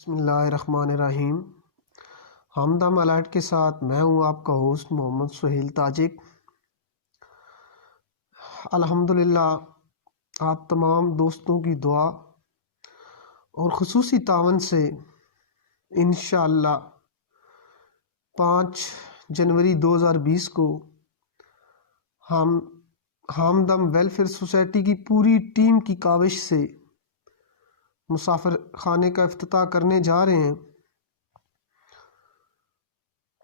بسم اللہ الرحمن الرحیم۔ ہمدم الرٹ کے ساتھ میں ہوں آپ کا ہوسٹ محمد سہیل تاجک۔ الحمدللہ آپ تمام دوستوں کی دعا اور خصوصی تعاون سے انشاءاللہ 5 جنوری 2020 کو ہم ہمدم ویلفیئر سوسائٹی کی پوری ٹیم کی کاوش سے مسافر خانے کا افتتاح کرنے جا رہے ہیں۔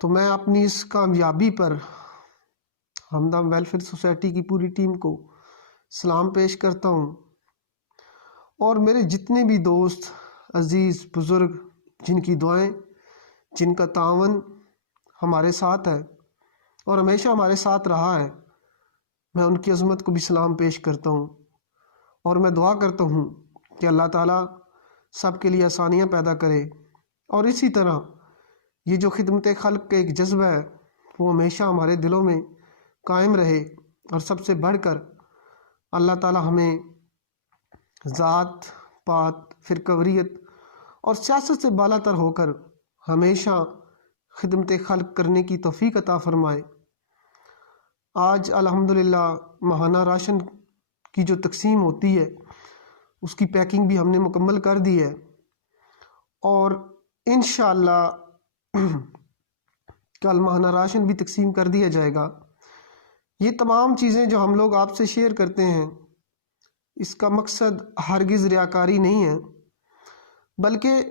تو میں اپنی اس کامیابی پر ہمدم ویلفیئر سوسائٹی کی پوری ٹیم کو سلام پیش کرتا ہوں، اور میرے جتنے بھی دوست عزیز بزرگ جن کی دعائیں جن کا تعاون ہمارے ساتھ ہے اور ہمیشہ ہمارے ساتھ رہا ہے، میں ان کی عظمت کو بھی سلام پیش کرتا ہوں، اور میں دعا کرتا ہوں کہ اللہ تعالیٰ سب کے لیے آسانیاں پیدا کرے، اور اسی طرح یہ جو خدمت خلق کا ایک جذبہ ہے وہ ہمیشہ ہمارے دلوں میں قائم رہے، اور سب سے بڑھ کر اللہ تعالیٰ ہمیں ذات پات فرقواریت اور سیاست سے بالا تر ہو کر ہمیشہ خدمت خلق کرنے کی توفیق عطا فرمائے۔ آج الحمدللہ ماہانہ راشن کی جو تقسیم ہوتی ہے اس کی پیکنگ بھی ہم نے مکمل کر دی ہے، اور انشاءاللہ کل ماہانہ راشن بھی تقسیم کر دیا جائے گا۔ یہ تمام چیزیں جو ہم لوگ آپ سے شیئر کرتے ہیں، اس کا مقصد ہرگز ریاکاری نہیں ہے، بلکہ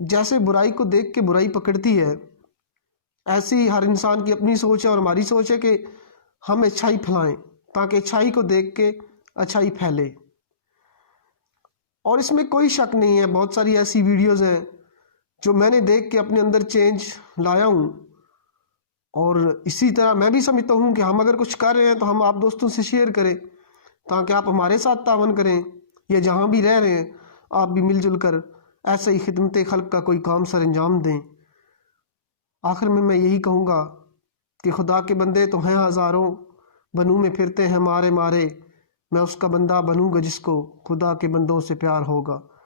جیسے برائی کو دیکھ کے برائی پکڑتی ہے، ایسی ہر انسان کی اپنی سوچ ہے، اور ہماری سوچ ہے کہ ہم اچھائی پھیلائیں تاکہ اچھائی کو دیکھ کے اچھائی پھیلے۔ اور اس میں کوئی شک نہیں ہے، بہت ساری ایسی ویڈیوز ہیں جو میں نے دیکھ کے اپنے اندر چینج لایا ہوں، اور اسی طرح میں بھی سمجھتا ہوں کہ ہم اگر کچھ کر رہے ہیں تو ہم آپ دوستوں سے شیئر کریں تاکہ آپ ہمارے ساتھ تعاون کریں، یا جہاں بھی رہ رہے ہیں آپ بھی مل جل کر ایسا ہی خدمت خلق کا کوئی کام سر انجام دیں۔ آخر میں یہی کہوں گا کہ خدا کے بندے تو ہیں ہزاروں، بنوں میں پھرتے ہیں مارے مارے، میں اس کا بندہ بنوں گا جس کو خدا کے بندوں سے پیار ہوگا۔